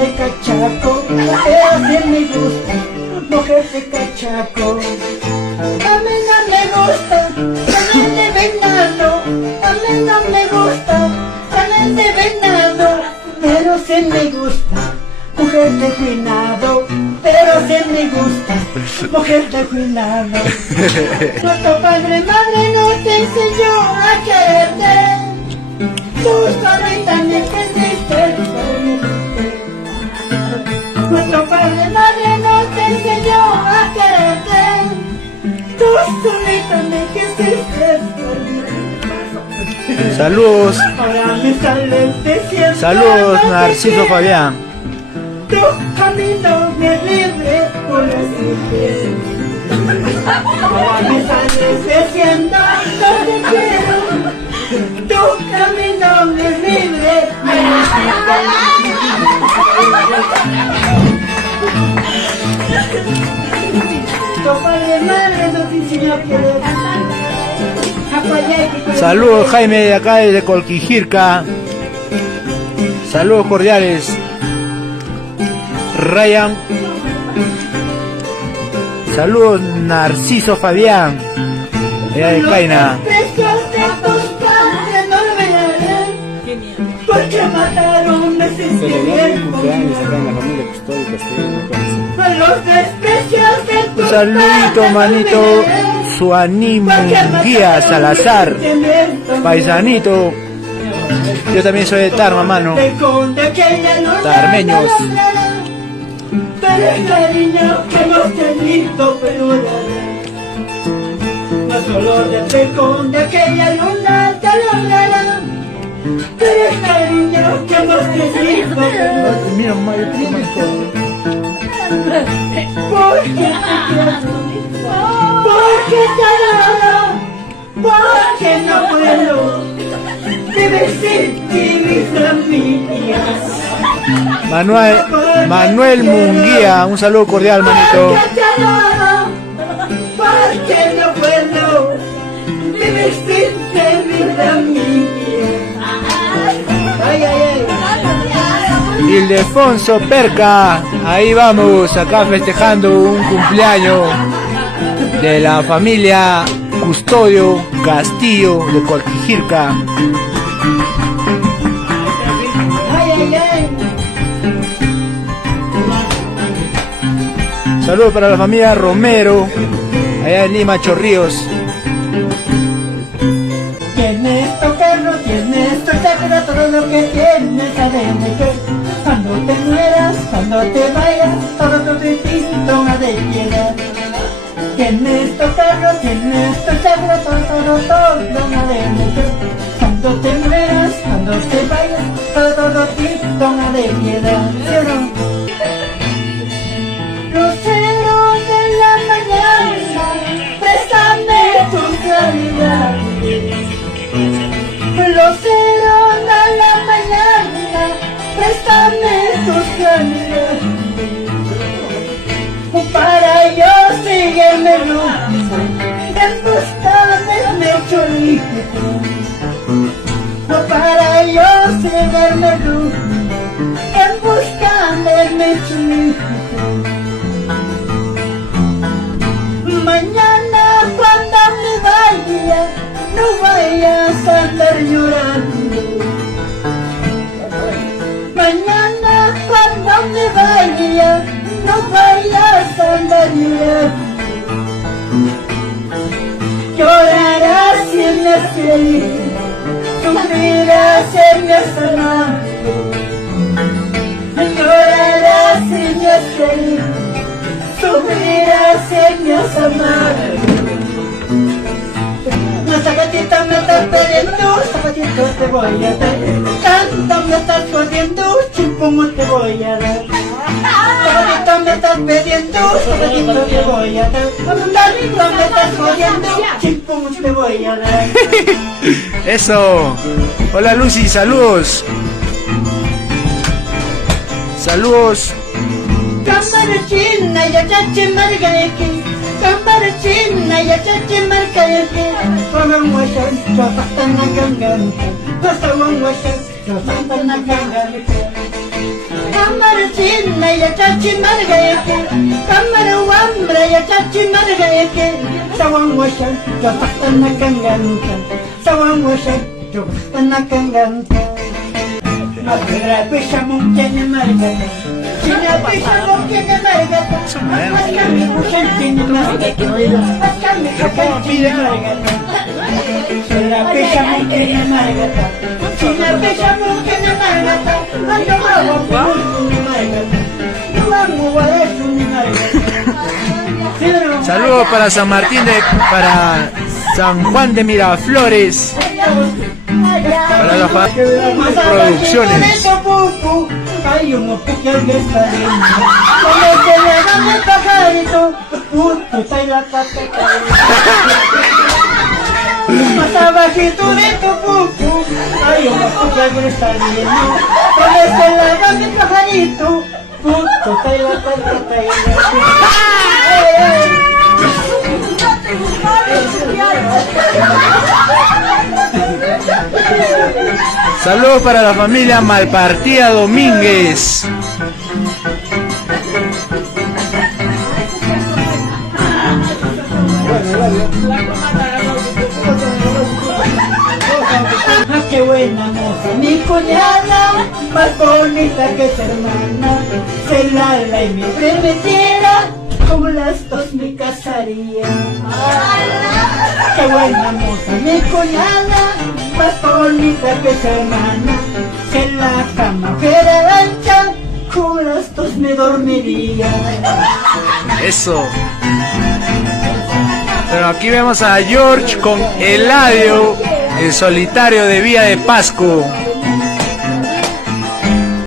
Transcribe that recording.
de cachaco, pero sí me gusta, mujer de cachaco. A mí no me gusta, también de venado, a mí no me gusta, también de venado, pero sí me gusta, mujer de cuinado, pero sí me gusta, mujer de cuinado. Nuestro padre madre no te enseñó a quererte, tú solita me entendiste. Nuestro padre madre no te enseñó a quererte, tú solita me quisiste. Saludos. Ahora me sales diciendo, Saludos, Narciso Fabián. tu camino me libre por decirte. Ahora me sales diciendo, no te quiero, tu camino me libre por decirte. Tu padre madre no te enseñó a querer. Saludos, Jaime, de acá desde Colquijirca. Saludos cordiales. Ryan. Saludos, Narciso Fabián, allá de Caina. Porque mataron ese cumpleaños acá en la familia Custodio Castillo. los desprecios de tu Un saludito, manito. Suaní Munguía Salazar, paisanito. Yo también soy de Tarma, mano. Tarmeños. Pero el cariño que hemos tenido perdurará. No solo de pecón de aquella luna te logrará. Pero el cariño que hemos tenido perdurará. Porque te quiero, porque te adoro, porque no puedo vivir sin ti, mis familias. Manuel Munguía, un saludo cordial, manito. Porque te adoro, porque no puedo vivir sin ti, mis familias. Ay, ay, ay. Ildefonso Perca, ahí vamos, acá festejando un cumpleaños de la familia Custodio Castillo de Colquijirca. Ay, ay, ay. Saludos para la familia Romero, allá en Lima, Chorrillos. Tienes tu perro, tienes tu chakra, todo lo que tienes adentro. Cuando te mueras, cuando te vayas, todo tu instinto ha de llegar. Tienes tu perro, tienes tu chakra, todo adentro. Cuando te mueras, cuando te vayas, todo tu instinto ha de llegar. ¿Sí o no? Lucero de la mañana, préstame tu claridad. Lucero de la mañana, préstame tu claridad. Para yo seguirme rumbo, en busca de mi chorrito. Para yo seguirme rumbo, en busca de mi chorrito. Mañana cuando me vaya, no vayas a andar llorando. Mañana cuando me vaya, no vayas a andar llorando. Llorarás si me has querido, sufrirás si me has amado. Llorarás si me has querido, sufrirás si me has amado. La zapatita me estás pidiendo, zapatito te voy a dar. Tanto me estás jodiendo, chimpum te voy a dar. Zapatito me estás pidiendo, zapatito te voy a dar. Tanto me estás jodiendo, chimpum te voy a dar. Eso. Hola Lucy, saludos. Saludos. Cámara china, ya chachi marga aquí. Cámara china, ya chachi marga aquí. Paman wasan, kapatan na gangan. Pasawan wasan, kapatan na gangan. Camarcina ya chachi margaeke, Kamaru wambra ya chachi margaeke, Sawan washan, Jopatana kanganta, Sawan washan, Jopatana kanganta. Mapira pisha mungkene margata, China pisha mungkene margata, Askami kushentine margata, Askami kushentine margata, China pisha mungkene margata, China pisha mungkene margata, Ando mawa pulsuni margata, Nuamu waresuni margata. Saludos para San Martín para San Juan de Miraflores. Para las producciones. Hay un oficial que está lindo. Cuando se le da el pajarito, trae la cateca. Más abajito de tu pupu, hay un oficial que está lindo. Cuando se le da el pajarito, trae la cateca. Saludos para la familia Malpartida Domínguez. Ah, qué buena moza, mi cuñada, más bonita que su hermana, Celala y mi prometiera, con las dos me casaría. Qué buena moza, mi cuñada, más bonita que su hermana, si en la cama fuera ancha, con las dos me dormiría. Eso. Pero aquí vemos a George con Eladio, el solitario de Vía de Pasco.